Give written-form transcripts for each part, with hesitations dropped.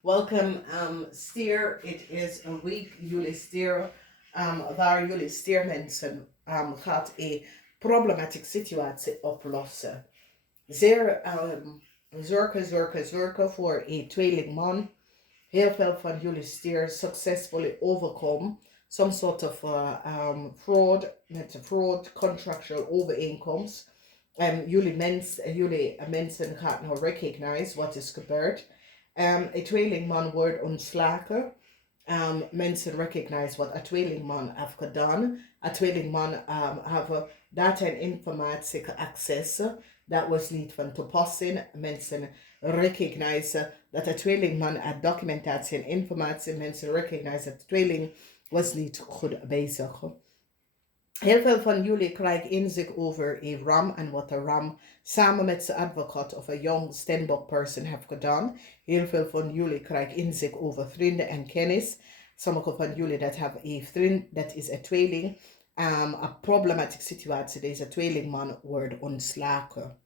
Welcome, Stier. It is een week jullie Stier, waar jullie Stier mensen gaat een problematische situatie oplossen. Zeer zorgen voor een tweelingman. Heel veel van jullie Stier successfully overkomen. Some sort of fraud, met fraud, contractual overeenkomst. Jullie mensen gaan nou recognize wat is gebeurd. Een tweelingman wordt ontslagen. Mensen recognize wat een tweelingman heeft gedaan. Een tweelingman heeft data en informatie geaccessen. Dat was niet van toepassing. Mensen recognize dat een tweelingman had documentatie en informatie. Mensen recognize dat de tweeling was niet goed bezig. Heel veel van jullie krijgen inzicht over een ram en wat de ram samen met zijn advocaat of een young stand-up person heeft gedaan. Heel veel van jullie krijgen inzicht over vrienden en kennis. Sommige van jullie dat hebben een vriend, dat is een tweeling. Een problematische situatie, deze tweelingman wordt ontslagen.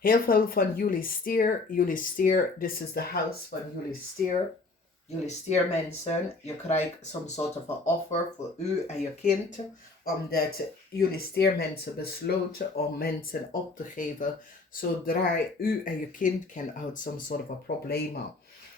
Heel veel van jullie Stier, this is the house van jullie Stier mensen. Je krijgt some sort of a offer voor u en je kind, omdat jullie Stier mensen besloten om mensen op te geven, zodra u en je kind can out some sort of a problemen.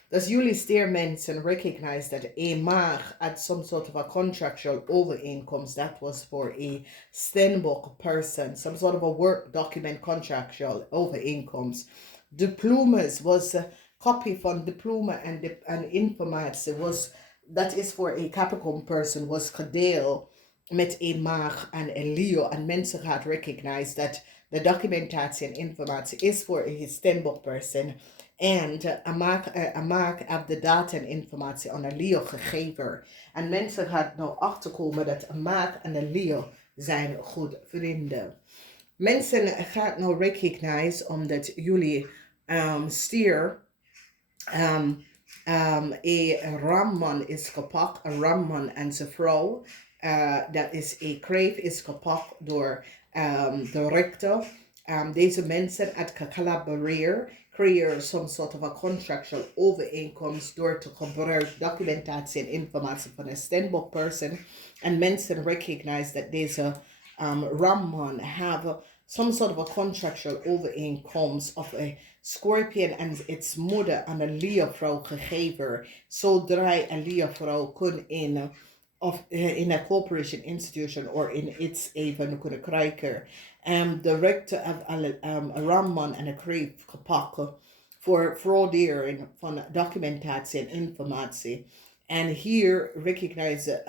Dus jullie Stier mensen recognize that a maag had some sort of a contractual overeenkomst that was for a Stenbock person, some sort of a work document contractual overeenkomst. Diplomas was a copy van diploma en informatie was, that is for a Capricorn person, was gedeeld met een maag en een Leo. En mensen gaan recognize dat de documentatie en informatie is voor een Stenbock person. En maak heb de data en informatie aan een Leo gegeven. En mensen gaan nou achterkomen dat een maak en een Leo zijn goed vrienden. Mensen gaan nou recognize omdat jullie Stier een ramman is gepakt, een ramman en zijn vrouw. Dat is een kreef is gepakt door de rechter. Deze mensen het collaboreren, creëren some sort of a contractual overeenkomst door te gebruiken documentatie en informatie van een Stenbock person. En mensen recognize dat deze ramman have some sort of a contractual overeenkomst of a Scorpion en its moeder aan een Leo-vrouw gegeven, zodra een Leo-vrouw kon in a corporation institution or in its even kunnen krijgen. De rechter heeft een ramman en een kreef gepakt voor frauderen van documentatie en informatie. En hier recognize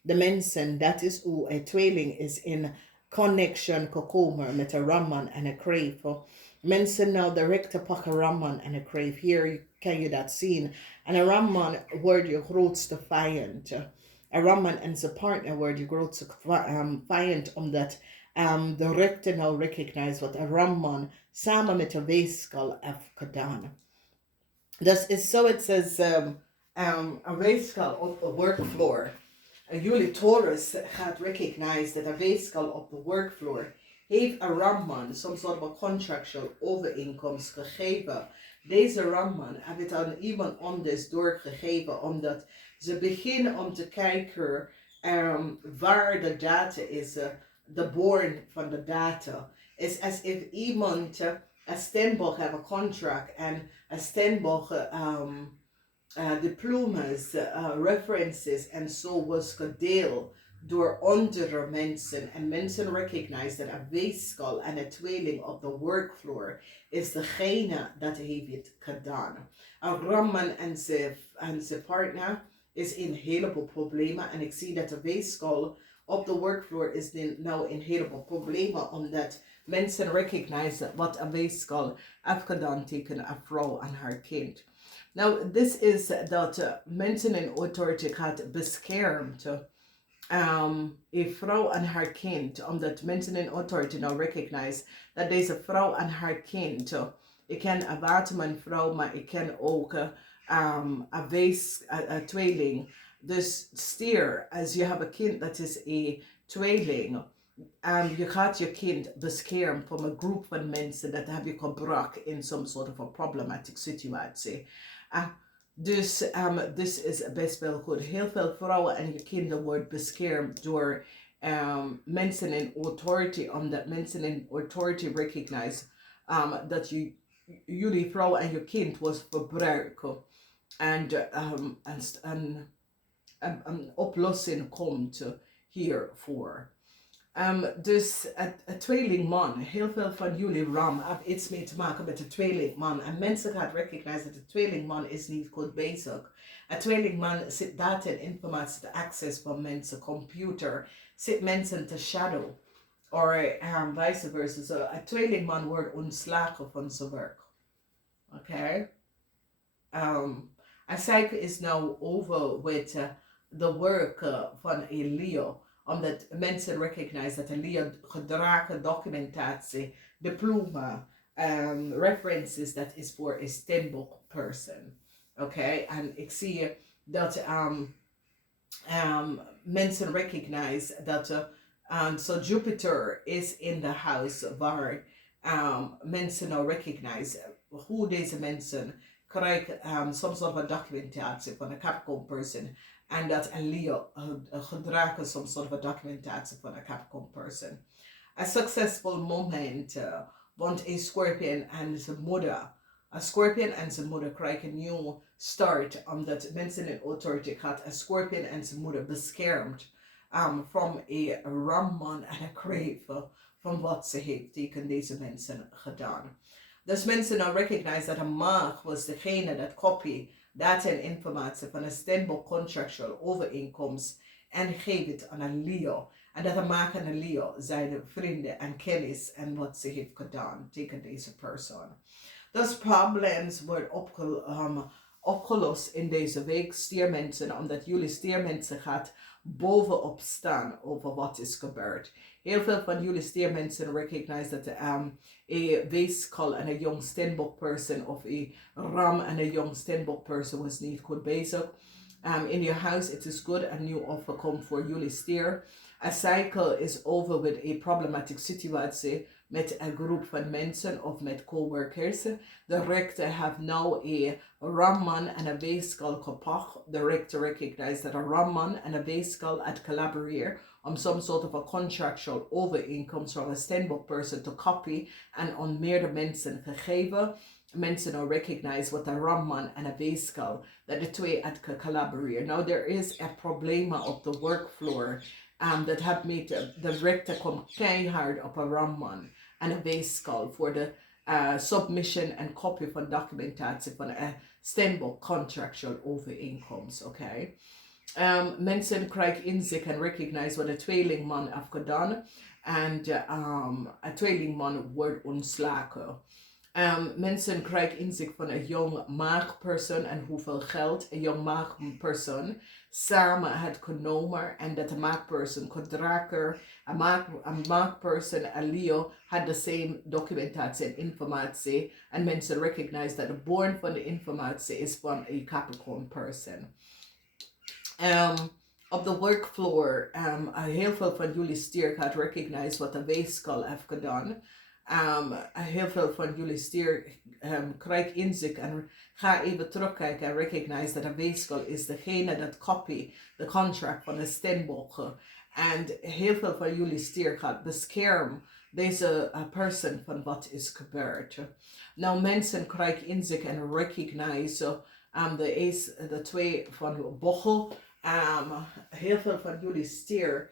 de mensen dat is hoe een tweeling is in connection gekomen met een ramman en een kreef. Mensen nou direct pakken ramman en een kreef. Hier kan je dat zien. En een ramman wordt je grootste vijand. Een ramman en zijn partner wordt je grootste vijand, omdat de rechter nou recognize wat een ramman samen met een weeskal heeft gedaan. Dus is zo, it says een weeskal op de workfloor. Jullie Taurus gaat recognize dat een weeskal op de workfloor heeft een ramman some sort of a contractual overeenkomst gegeven. Deze ramman heeft het aan iemand anders doorgegeven, omdat ze beginnen om te kijken waar de data is, de bron van de data. Is as if iemand, een Stenbock heeft een contract en een Stenbock diplomas, references en zo was gedeeld door andere mensen. En mensen recognize dat een weeskal en een tweeling op de workfloor is degene dat heeft het gedaan. Een ramman en zijn partner is in een heleboel problemen. En ik zie dat de weeskal op de workfloor is nou in een heleboel problemen, omdat mensen recognize wat een weeskal heeft gedaan tegen een vrouw en haar kind. Now, this is dat mensen in authority gaat beschermd. Een vrouw en haar kind, omdat mensen in authority nou recognize dat deze vrouw en haar kind, ik ken een waterman-vrouw, maar ik ken ook een tweeling. Dus Stier, als je hebt een kind dat is een tweeling, je gaat je kind beschermen van een groep van mensen dat heb je gebracht in some sort of a problematic situatie. Dit is best wel goed. Heel veel vrouwen en je kinderen worden beschermd door mensen in authority, omdat mensen in authority recognize dat jullie vrouw en je kind was verbruiken en een oplossing komt hiervoor. Dus een tweelingman, heel veel van jullie ram hebben iets mee te maken met de tweelingman. En mensen gaan recognize dat de tweelingman is niet goed bezig. Een tweelingman zit data en informatie te access van mensen, computer, zit mensen te shadow. Of vice versa. So, een tweelingman wordt ontslagen van zijn werk. Oké? En cycle is now over with the work van Leo. Omdat mensen recognize dat Leo gedragen documentatie, diploma, references, dat is voor een stemboek person. Oké, en ik zie dat mensen recognize dat so Jupiter is in the house waar mensen nou recognize hoe deze mensen krijgen some sort of documentatie van een Capricorn person. En dat een Leo gedragen some sort of documentatie van een Capricorn person. Een succesvol moment, want een Scorpion en zijn moeder. Een Scorpion en zijn moeder krijgen een nieuw start, omdat mensen in authority gaat. Een Scorpion en zijn moeder beschermd van een ramman en een crave van wat ze heeft tegen deze mensen gedaan. Dus mensen nou recognize dat een maag was degene dat copy data en informatie van een stemboek contractual overeenkomst en geeft het aan een Leo. En dat een maag en een Leo zijn vrienden en kennis en wat ze heeft gedaan tegen deze persoon. Dus problemen worden opgelost in deze week, stiermensen, omdat jullie stiermensen gaat bovenop staan over wat is gebeurd. Heel veel van jullie stiermensen recognize dat een weeskal en een jong steenbok person of een ram en een jong steenbok person was niet goed bezig. In your house it is good, a new offer komt voor jullie stier. A cycle is over with a problematic situatie met een groep van mensen of met coworkers. De rechter have now a ramman en een weeskal gepakt. De rechter recognize dat een ramman en een weeskal at collaborate om some sort of a contractual overeenkomst from a steenbok person to copy en on meerdere mensen gegeven. Mensen nou recognize wat een ramman en een weeskal, dat de twee at collaborate. Now there is a probleem op de workfloor. Dat heeft met de rechter komt keihard op een ramman en een weeskal voor de submission en copy van documentatie van een steenbok contractual overeenkomst. Okay? Mensen krijgen inzicht en recognize wat een tweelingman heeft gedaan en een tweelingman wordt ontslagen. Mensen krijgen inzicht van een jong maagpersoon en hoeveel geld een jong maagpersoon samen had genomen en dat de maagpersoon gedragen, een maagpersoon en Leo had de same documentatie en informatie en mensen recognize dat de bron van de informatie is van een Capricorn person. Op de workfloor, heel veel van jullie stier gaat recognize wat de weeskal heeft gedaan. Heel veel van jullie stier krijgt inzicht en ga even terugkijken en recognize dat een weeskal is degene dat copy de contract van de steenbok. En heel veel van jullie stier gaat beschermen deze person van wat is gebeurd. Nou, mensen krijgen inzicht en recognize de twee van bochel. Heel veel van jullie stier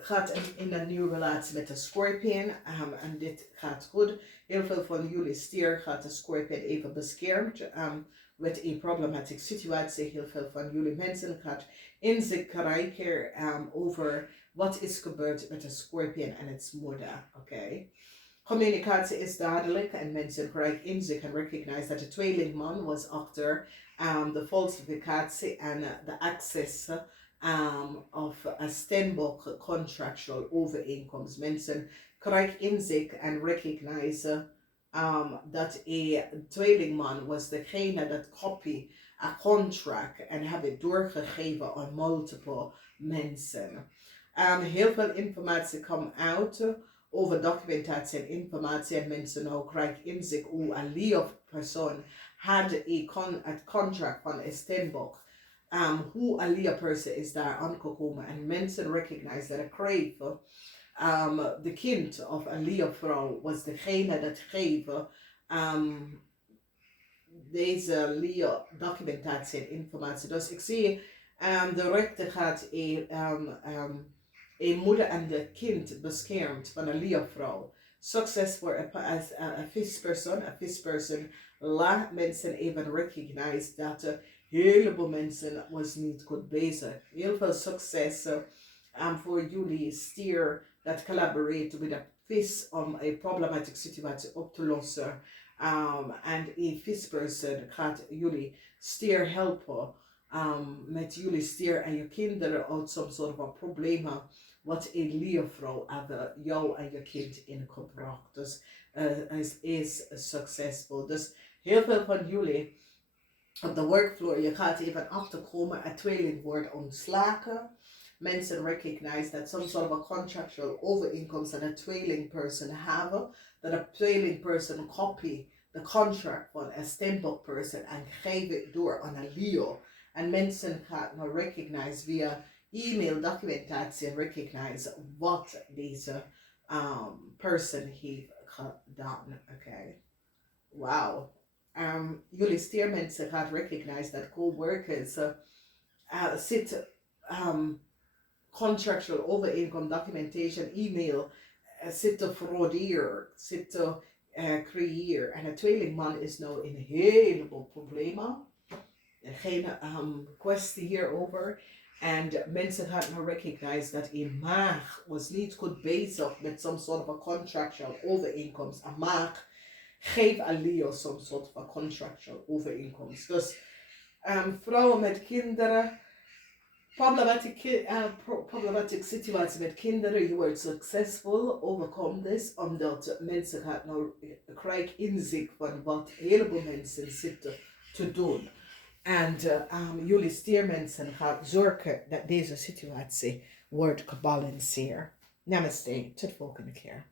gaat in een nieuwe relatie met de Scorpion en dit gaat goed. Heel veel van jullie stier gaat de Scorpion even beschermd met een problematische situatie. Heel veel van jullie mensen gaat inzicht krijgen over wat is gebeurd met de Scorpion en its moeder. Okay? Communicatie is duidelijk en mensen krijgen inzicht en recognize dat de tweelingman was achter de falsificatie en de access of a steenbok contractual overeenkomst. Mensen krijgen inzicht en recognize dat een tweelingman was degene dat copy a contract en hebben het doorgegeven aan multiple mensen. Heel veel informatie komt uit over documentatie en informatie en mensen nou krijgen inzicht hoe een Leo persoon had a contract van een steenbok. Hoe een leerperson is daar aangekomen en mensen recognize dat kreeg de kind of een leervrouw was degene dat geven deze leerdocumentatie en informatie. Dus ik zie de rechter gaat een moeder en de kind beschermt van een leervrouw. Succes voor een visperson laat mensen even recognize dat een heleboel mensen was niet goed bezig. Heel veel succes voor jullie Stier dat collaborate met de vis om een problematische situatie op te lossen. En een visperson gaat jullie Stier helpen met jullie Stier en je kinderen uit some soort van problemen wat een leervrouw hebben jou en je kind ingebracht. Dus is succesvol. Dus heel veel van jullie op de workfloor, je gaat even achterkomen, een tweeling wordt ontslagen. Mensen recognize that some sort of a contractual overeenkomst that a tweeling person have, that a tweeling person copy the contract van een steenbok person en geef het door aan een Leo. En mensen gaan nou recognize via e-mail documentatie en recognize wat deze person heeft gedaan. Okay. Wow. Jullie steermensen gaan recognize that co-workers zitten contractual overeenkomst, documentation, e-mail zitten frauderen, zitten creëren. En een tweelingman is nou een heleboel problemen. Geen kwestie hierover. En mensen gaan nou recognize dat een maag was niet goed bezig met some sort of a contractual overeenkomst. Een maag geeft aan Leo some sort of a contractual overeenkomst. Dus vrouwen met kinderen, problematic situatie met kinderen, je wordt succesvol, overkom dit, omdat mensen gaan nou krijgen inzicht van wat een heleboel mensen zitten te doen. En jullie steermensen gaan zorgen dat deze situatie wordt gebalanceerd. Namaste, tot volgende keer.